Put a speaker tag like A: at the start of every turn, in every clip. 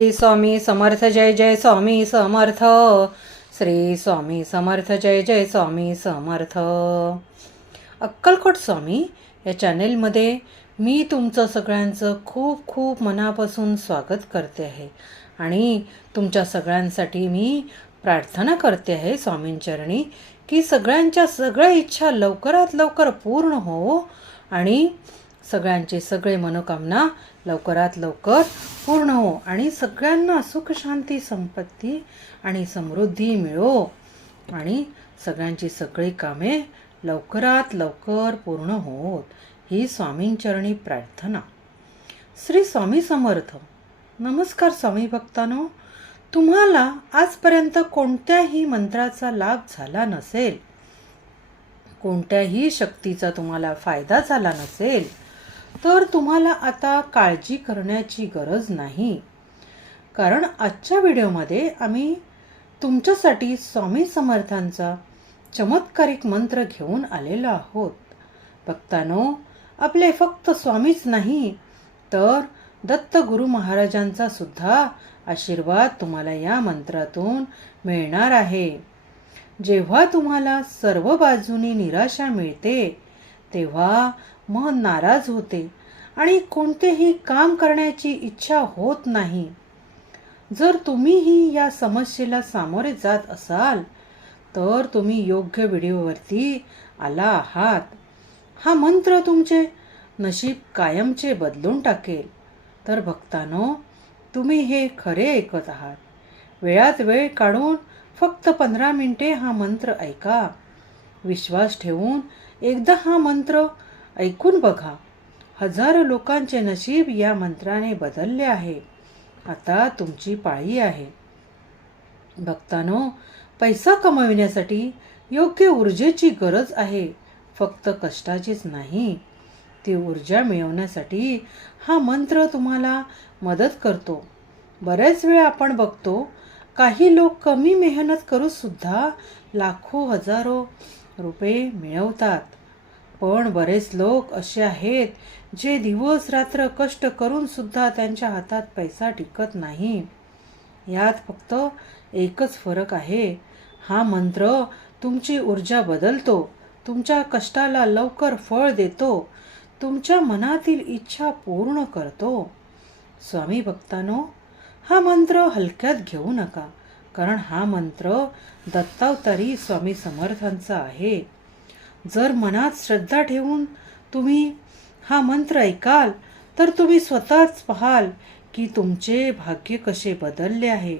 A: श्री स्वामी समर्थ जय जय स्वामी समर्थ. श्री स्वामी समर्थ जय जय स्वामी समर्थ. अक्कलकोट स्वामी या चॅनेलमध्ये मी तुमचं सगळ्यांचं खूप खूप मनापासून स्वागत करते आहे. आणि तुमच्या सगळ्यांसाठी मी प्रार्थना करते आहे स्वामींचरणी की सगळ्यांच्या सगळ्या इच्छा लवकरात लवकर पूर्ण हो. आणि सगळ्यांचे सगळे मनोकामना लवकरात लवकर पूर्ण हो आणि सगळ्यांना सुख शांती संपत्ती आणि समृद्धी मिळो. आणि सगळ्यांची सगळी कामे लवकरात लवकर पूर्ण होत. ही स्वामींचरणी प्रार्थना. श्री स्वामी समर्थ. नमस्कार स्वामी भक्तानो. तुम्हाला आजपर्यंत कोणत्याही मंत्राचा लाभ झाला नसेल? कोणत्याही शक्तीचा तुम्हाला फायदा झाला नसेल? तर तुम्हाला आता काळजी करण्याची गरज नाही. कारण आजच्या व्हिडिओमध्ये आम्ही तुमच्यासाठी स्वामी समर्थांचा चमत्कारिक मंत्र घेऊन आलेलो आहोत. भक्तानो आपले फक्त स्वामीच नाही तर दत्त गुरु महाराजांचा सुद्धा आशीर्वाद तुम्हाला या मंत्रातून मिळणार आहे. जेव्हा तुम्हाला सर्व बाजूनी निराशा मिळते तेव्हा मन नाराज होते आणि कोणतेही काम करण्याची इच्छा होत नाही. जर तुम्हीही या समस्येला सामोरे जात असाल तर तुम्ही योग्य व्हिडिओवरती आला आहात. हा मंत्र तुमचे नशीब कायमचे बदलून टाकेल. तर भक्तानो तुम्ही हे खरे ऐकत आहात. वेळात वेळ काढून फक्त पंधरा मिनटे हा मंत्र ऐका. विश्वास ठेवून एकदा हा मंत्र ऐकून बघा. हजारो लोकांचे नशीब या मंत्राने बदलले आहे. आता तुमची पाळी आहे. भक्तानो पैसा कमविण्यासाठी योग्य ऊर्जेची गरज आहे. फक्त कष्टाचीच नाही ती ऊर्जा मिळवण्यासाठी हा मंत्र तुम्हाला मदत करतो. बऱ्याच वेळा आपण बघतो काही लोक कमी मेहनत करूनसुद्धा लाखो हजारो रुपये मिळवतात. पण बरेच लोक असे आहेत जे दिवस रात्र कष्ट करून सुद्धा त्यांच्या हातात पैसा टिकत नाही. यात फक्त एकच फरक आहे. हा मंत्र तुमची ऊर्जा बदलतो तुमच्या कष्टाला लवकर फळ देतो तुमच्या मनातील इच्छा पूर्ण करतो. स्वामी भक्तानो हा मंत्र हलक्यात घेऊ नका कारण हा मंत्र दत्तावतारी स्वामी समर्थांचा आहे. जर मनात श्रद्धा ठेवून तुम्ही हा मंत्र ऐकाल तर तुम्ही स्वतःच पाहाल की तुमचे भाग्य कसे बदलले आहे.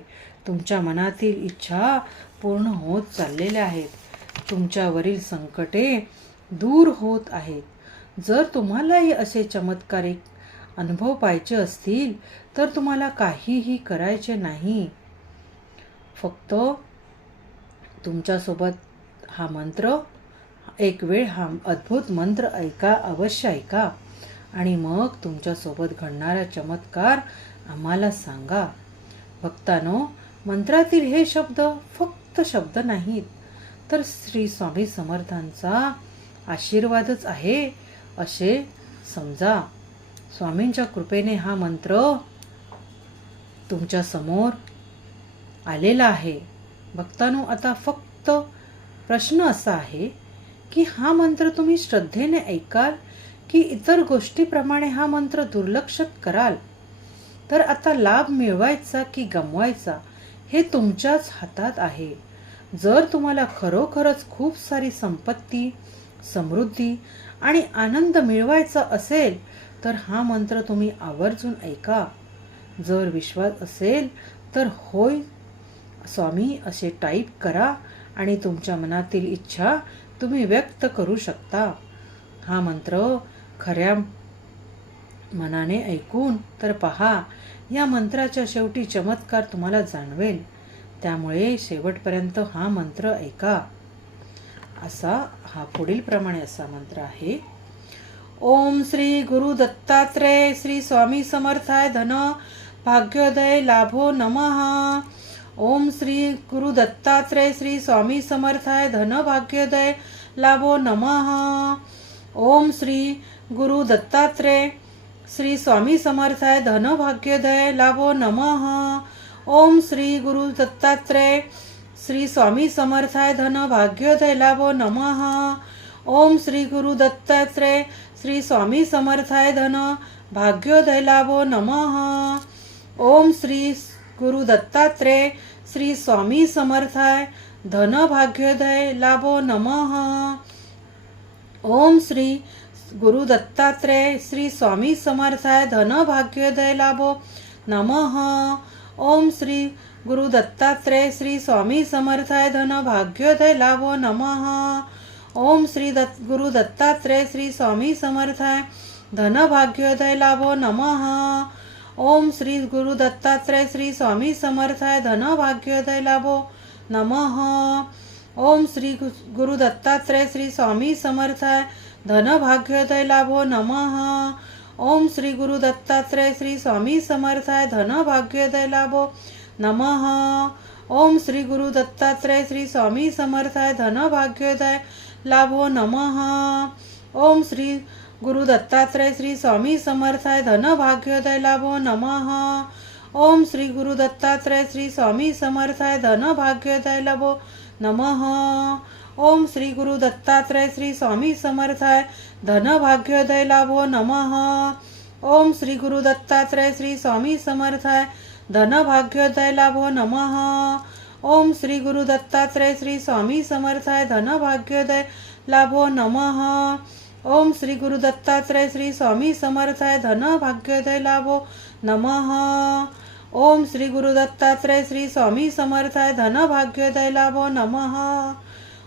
A: तुमच्या मनातील इच्छा पूर्ण होत चाललेल्या आहेत. तुमच्यावरील संकटे दूर होत आहेत. जर तुम्हालाही असे चमत्कारिक अनुभव पाहिजे असतील तर तुम्हाला काहीही करायचे नाही. फक्त तुमच्यासोबत हा मंत्र एक वेळ हा अद्भुत मंत्र ऐका अवश्य ऐका. आणि मग तुमच्यासोबत घडणारा चमत्कार आम्हाला सांगा. भक्तानो मंत्रातील हे शब्द फक्त शब्द नाहीत तर श्री स्वामी समर्थांचा आशीर्वादच आहे असे समजा. स्वामींच्या कृपेने हा मंत्र तुमच्यासमोर आलेला आहे. भक्तानो आता फक्त प्रश्न असा आहे की हा मंत्र तुम्ही श्रद्धेने ऐकाल की इतर गोष्टीप्रमाणे हा मंत्र दुर्लक्षत कराल तर आता लाभ मिळवायचा की गमवायचा हे तुमच्याच हातात आहे. जर तुम्हाला खरोखरच खूप सारी संपत्ती समृद्धी आणि आनंद मिळवायचा असेल तर हा मंत्र तुम्ही आवर्जून ऐका. जर विश्वास असेल तर होय स्वामी असे टाईप करा आणि तुमच्या मनातील इच्छा तुम्ही व्यक्त करू शकता. हा मंत्र खऱ्या मनाने ऐकून तर पहा या मंत्राच्या शेवटी चमत्कार तुम्हाला जाणवेल. त्यामुळे शेवटपर्यंत हा मंत्र ऐका. असा हा पुढील प्रमाणे असा मंत्र आहे. ओम श्री गुरु दत्तात्रय श्री स्वामी समर्थाय धन भाग्योदय लाभो नमः. ओम श्री गुरु दत्तात्रय श्री स्वामी समर्थाय धन भाग्योदय लाभो नमः। ओम श्री गुरु दत्तात्रय श्री स्वामी समर्थाय धन भाग्योदय लाभो नमः। ओम श्री गुरु दत्तात्रय श्री स्वामी समर्थाय धन भाग्योदय लाभो नमः। ओम श्री गुरु दत्तात्रय श्री स्वामी समर्थाय धन भाग्योदय लाभो नमः। ओम श्री गुरु दत्तात्रय श्री स्वामी समर्थाय धन भाग्योदय लाभो नमः। ओम श्री गुरु दत्तात्रय श्री स्वामी समर्थाय धन भाग्योदय लाभो नमः। ओम श्री गुरु दत्तात्रय श्री स्वामी समर्थाय धन भाग्योदय लाभो नमः। ओम श्री दत्त गुरु दत्तात्रय श्री स्वामी समर्थाय धन भाग्योदय लाभो नमः। ओम श्री गुरु दत्तात्रय श्री स्वामी समर्थाय धन भाग्योदय लाभो नमः। ओम श्री गुरु दत्तात्रय श्री स्वामी समर्थाय धन भाग्योदय लाभो नमः। ओम श्री गुरु दत्तात्रय श्री स्वामी समर्थाय धन भाग्योदय लाभो नमः। ओम श्री गुरु दत्तात्रय श्री स्वामी समर्थाय धन भाग्योदय लाभो नमः। ओम श्री गुरु दत्तात्रय श्री स्वामी समर्थाय धन भाग्योदय लाभो नमः. ओम श्री गुरु दत्तात्रय श्री स्वामी समर्थाय धन भाग्योदय लाभो नमः. ओम श्री गुरु दत्तात्रय श्री स्वामी समर्थाय धन भाग्योदय लाभो नमः. ओम श्री गुरु दत्तात्रय श्री स्वामी समर्थाय धन भाग्योदय लाभो नमः. ओम श्री गुरु दत्तात्रय श्री स्वामी समर्थाय धन भाग्योदय लाभो नमः. ओम श्री गुरु दत्तात्रय श्री स्वामी समर्थाय धन भाग्योदय लाभो नमः। ओम श्री गुरु दत्तात्रय श्री स्वामी समर्थाय धन भाग्योदय लाभो नमः।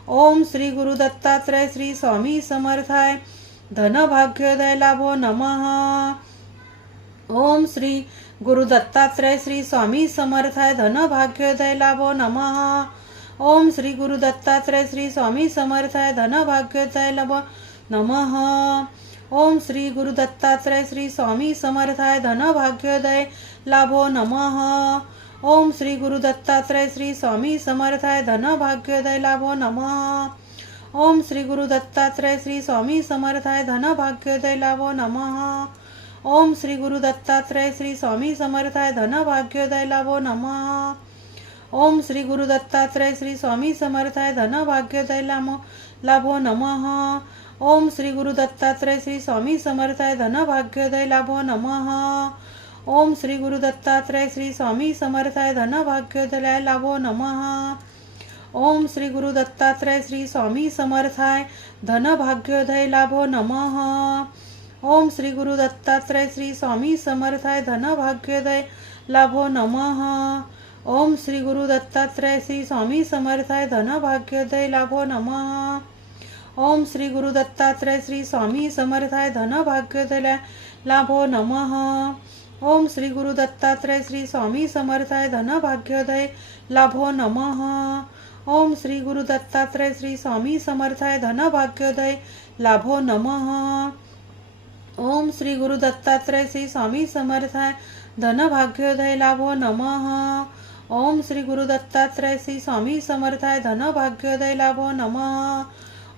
A: ओम श्री गुरु दत्तात्रय श्री स्वामी समर्थाय धन भाग्योदय लाभो नमः। ओम श्री गुरु दत्तात्रय श्री स्वामी समर्थाय धन भाग्योदय लाभो नमः। ओम श्री गुरु दत्तात्रय श्री स्वामी समर्थाय धन भाग्योदय लाभो नमः। ओम श्री गुरु दत्तात्रय श्री स्वामी समर्थाय धन भाग्योदय लाभो नमः। ओम श्री गुरु दत्तात्रय श्री स्वामी समर्थाय धन भाग्योदय लाभो नमः। ओम श्री गुरु दत्तात्रय श्री स्वामी समर्थाय धन भाग्योदय लाभो नमः। ओम श्री गुरु दत्तात्रय श्री स्वामी समर्थाय धन भाग्योदय लाभो नमः। ओम श्री गुरु दत्तात्रय श्री स्वामी समर्थाय धन भाग्योदय लाभो नमः। ओम श्री गुरु दत्तात्रय श्री स्वामी समर्थाय धन भाग्योदय लाभो नमः. ओम श्री गुरु दत्तात्रय श्री स्वामी समर्थाय धन भाग्योदय लाभो नमः. ओम श्री गुरु दत्तात्रय श्री स्वामी समर्थाय धन भाग्योदय लाभो नमः. ओम श्री गुरु दत्तात्रय श्री स्वामी समर्थाय धन भाग्योदय लाभो नमः. ओम श्री गुरु दत्तात्रय श्री स्वामी समर्थाय धन भाग्योदय लाभो नमः. ओम श्री गुरु दत्तात्रय श्री स्वामी समर्थाय धन लाभो नमः। ओम श्री गुरु दत्तात्रय श्री स्वामी समर्थाय धन भाग्योदय लाभो नमः। ओम श्री गुरु दत्तात्रय श्री स्वामी समर्थाय धन भाग्योदय लाभो नमः। ओम श्री गुरु दत्तात्रय श्री स्वामी समर्थाय धन भाग्योदय लाभो नमः। ओम श्री गुरु दत्तात्रय श्री स्वामी समर्थाय धन भाग्योदय लाभो नमः।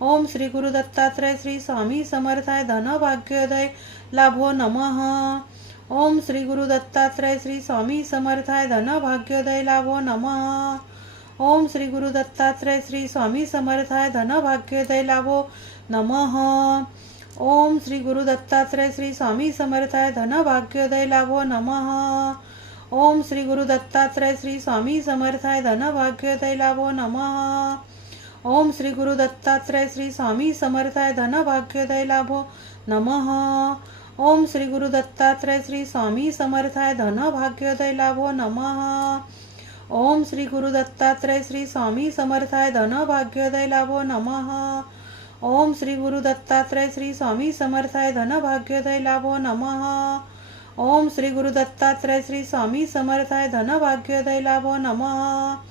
A: ओम श्री गुरु दत्तात्रय श्री स्वामी समर्थाय धन भाग्योदय लाभो नमः। ओम श्री गुरु दत्तात्रय श्री स्वामी समर्थाय धन भाग्योदय लाभो नमः। ओम श्री गुरु दत्तात्रय श्री स्वामी समर्थाय धन भाग्योदय लाभो नमः। ओम श्री गुरु दत्तात्रय श्री स्वामी समर्थाय धन भाग्योदय लाभो नमः। ओम श्री गुरु दत्तात्रय श्री स्वामी समर्थाय धन भाग्योदय लाभो नमः। ओम श्री गुरु दत्तात्रय श्री स्वामी समर्थाय धन भाग्योदय लाभो नमः। ओम श्री गुरु दत्तात्रय श्री स्वामी समर्थाय धन भाग्योदय लाभो नमः। ओम श्री गुरु दत्तात्रय श्री स्वामी समर्थाय धन भाग्योदय लाभो नमः। ओम श्री गुरु दत्तात्रय श्री स्वामी समर्थाय धन भाग्योदय लाभो नमः। ओम श्री गुरु दत्तात्रय श्री स्वामी समर्थाय धन भाग्योदय लाभो नमः।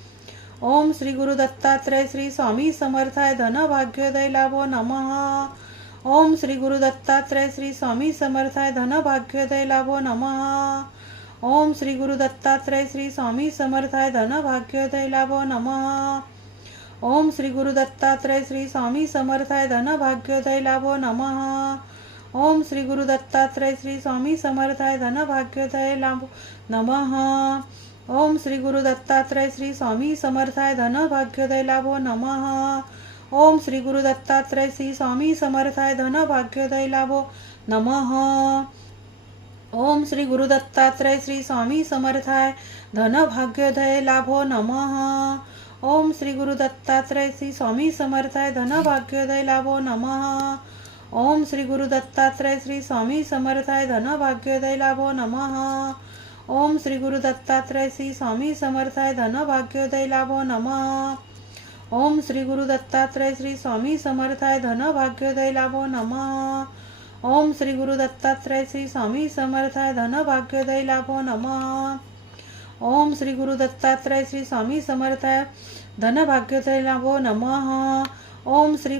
A: ओम श्री गुरु दत्तात्रय श्री स्वामी समर्थाय धन भाग्योदय लाभो नमः। ओम श्री गुरु दत्तात्रय श्री स्वामी समर्थाय धन भाग्योदय लाभो नमः। ओम श्री गुरु दत्तात्रय श्री स्वामी समर्थाय धन भाग्योदय लाभो नमः। ओम श्री गुरु दत्तात्रय श्री स्वामी समर्थाय धन भाग्योदय लाभो नमः। ओम श्री गुरु दत्तात्रय श्री स्वामी समर्थाय धन भाग्योदय लाभो नमः। ओम श्री गुरु दत्तात्रय श्री स्वामी समर्थाय धन भाग्योदय लाभो नमः। ओम श्री गुरु दत्तात्रय श्री स्वामी समर्थाय धन भाग्योदय लाभो नमः। ओम श्री गुरु दत्तात्रय श्री स्वामी समर्थाय धन भाग्योदय लाभो नमः। ओम श्री गुरु दत्तात्रय श्री स्वामी समर्थाय धन भाग्योदय लाभो नमः। ओम श्री गुरु दत्तात्रय श्री स्वामी समर्थाय धन भाग्योदय लाभो नमः। ओम श्री गुरु दत्तात्रय श्री स्वामी समर्थाय धन भाग्योदय लाभो नमः. ओम श्री गुरु दत्तात्रय श्री स्वामी समर्थाय धन भाग्योदय लाभो नमः. ओम श्री गुरु दत्तात्रय श्री स्वामी समर्थाय धन भाग्योदय लाभो नमः. ओम श्री गुरु दत्तात्रय श्री स्वामी समर्थाय धन भाग्योदय लाभो नमः. ओम श्री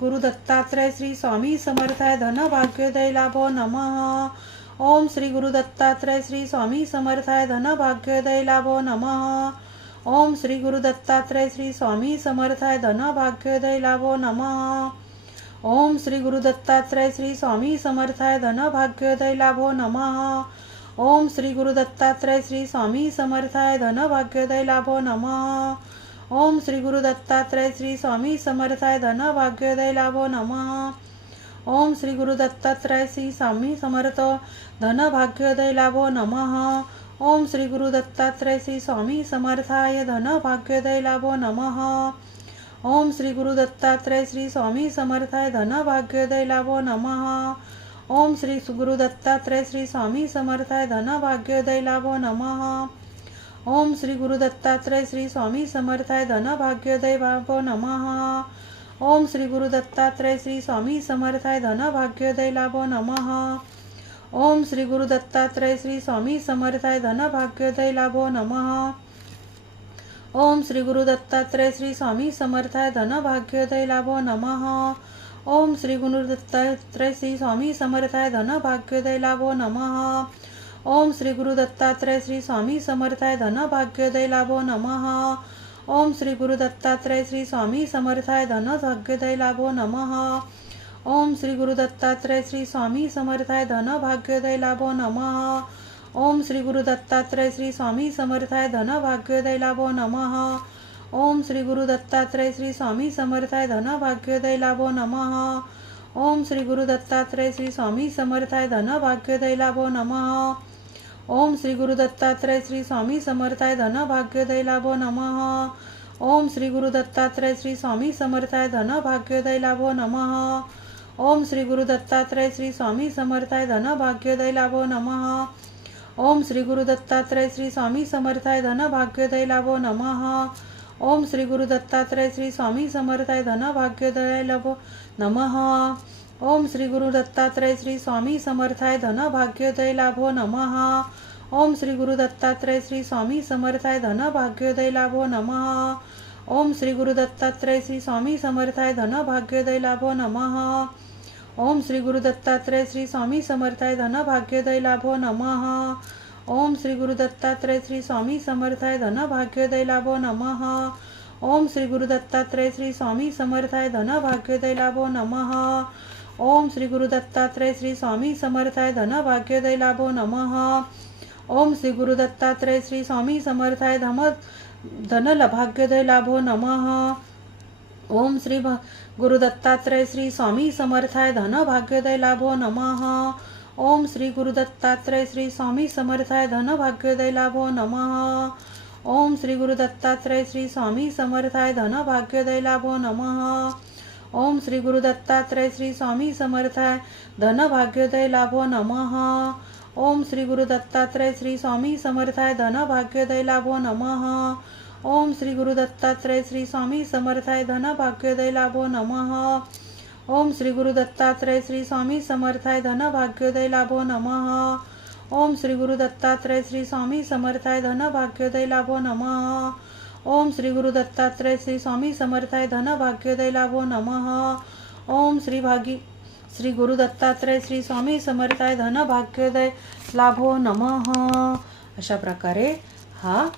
A: गुरु दत्तात्रय श्री स्वामी समर्थाय धन भाग्योदय लाभो नमः. ओम श्री गुरु दत्तात्रय श्री स्वामी समर्थाय धन भाग्योदय लाभो नमः। ओम श्री गुरु दत्तात्रय श्री स्वामी समर्थाय धन भाग्योदय लाभो नमः। ओम श्री गुरु दत्तात्रय श्री स्वामी समर्थाय धन भाग्योदय लाभो नमः। ओम श्री गुरु दत्तात्रय श्री स्वामी समर्थाय धन भाग्योदय लाभो नमः। ओम श्री गुरु दत्तात्रय श्री स्वामी समर्थाय धन भाग्योदय लाभो नमः। ओम श्री गुरु दत्तात्रय श्री स्वामी समर्थ। धन भाग्योदय लाभो नमः। ओम श्री गुरु दत्तात्रय श्री स्वामी समर्थाय धन भाग्योदय लाभो नमः। ओम श्री गुरु दत्तात्रय श्री स्वामी समर्थाय धन भाग्योदय लाभो नमः। ओम श्री गुरु दत्तात्रय श्री स्वामी समर्थाय धन भाग्योदय लाभो नमः। ओम श्री गुरु दत्तात्रय श्री स्वामी समर्थाय धन भाग्योदय लाभो नमः। ओम श्री गुरु दत्तात्रय श्री स्वामी समर्थाय धन भाग्योदय लाभो नमः। ओम श्री गुरु दत्तात्रय श्री स्वामी समर्थाय धन भाग्योदय लाभो नमः। ओम श्री गुरु दत्तात्रय श्री स्वामी समर्थाय धन भाग्योदय लाभो नमः। ओम श्री गुरु दत्तात्रय श्री स्वामी समर्थाय धन भाग्योदय लाभो नमः। ओम श्री गुरु दत्तात्रय श्री स्वामी समर्थाय धन भाग्योदय लाभो नमः। ओम श्री गुरु दत्तात्रय श्री स्वामी समर्थाय धन भाग्योदय लाभो नमः। ओम श्री गुरु दत्तात्रय श्री स्वामी समर्थाय धन भाग्योदय लाभो नमः। ओम श्री गुरु दत्तात्रय श्री स्वामी समर्थाय धन भाग्योदय लाभो नमः। ओम श्री गुरु दत्तात्रय श्री स्वामी समर्थाय धन भाग्योदय लाभो नमः। ओम श्री गुरु दत्तात्रय श्री स्वामी समर्थाय धन भाग्योदय लाभो नमः। ओम श्री गुरु दत्तात्रय श्री स्वामी समर्थाय धन भाग्योदय लाभो नमः. ओम श्री गुरु दत्तात्रय श्री स्वामी समर्थाय धन भाग्योदय लाभो नमः. ओम श्री गुरु दत्तात्रय श्री स्वामी समर्थाय धन भाग्योदय लाभो नमः. ओम श्री गुरु दत्तात्रय श्री स्वामी समर्थाय धन भाग्योदय लाभो नमः. ओम श्री गुरु दत्तात्रय श्री स्वामी समर्थाय धन भाग्योदय लाभो नमः. ओम श्री गुरु दत्तात्रय श्री स्वामी समर्थाय धन भाग्योदय लाभो नमः. ओम श्री गुरु दत्तात्रय श्री स्वामी समर्थाय धन भाग्योदय लाभो नमः. ओम श्री गुरु दत्तात्रय श्री स्वामी समर्थाय धन भाग्योदय लाभो नमः. ओम श्री गुरु दत्तात्रय श्री स्वामी समर्थाय धन भाग्योदय लाभो नमः. ओम श्री गुरु दत्तात्रय श्री स्वामी समर्थाय धन भाग्योदय लाभो नमः. ओम श्री गुरु दत्तात्रय श्री स्वामी समर्थाय धन भाग्योदय लाभो नमः. ओम श्री गुरु दत्तात्रय श्री स्वामी समर्थाय धन भाग्योदय लाभो नमः। ओम श्री गुरु दत्तात्रय श्री स्वामी समर्थाय धम धन भाग्योदय लाभो नमः। ओम श्री गुरु दत्तात्रय श्री स्वामी समर्थाय धन भाग्योदय लाभो नमः। ओम श्री गुरु दत्तात्रय श्री स्वामी समर्थाय धन भाग्योदय लाभो नमः। ओम श्री गुरु दत्तात्रय श्री स्वामी समर्थाय धन भाग्योदय लाभो नमः। ओम श्री गुरु दत्तात्रय श्री स्वामी समर्थाय धन भाग्योदय लाभो नमः। ओम श्री गुरु दत्तात्रय श्री स्वामी समर्थाय धन भाग्योदय लाभो नमः। ओम श्री गुरु दत्तात्रय श्री स्वामी समर्थाय धन भाग्योदय लाभो नमः। ओम श्री गुरु दत्तात्रय श्री स्वामी समर्थाय धन भाग्योदय लाभो नमः। ओम श्री गुरु दत्तात्रय श्री स्वामी समर्थाय धन भाग्योदय लाभो नमः। ओम श्री गुरु दत्तात्रय श्री स्वामी समर्थाय धन भाग्योदय लाभो नमः। ओम श्री भागी श्री गुरु दत्तात्रय श्री स्वामी समर्थाय धन भाग्योदय लाभो नमः। अशा प्रकारे हा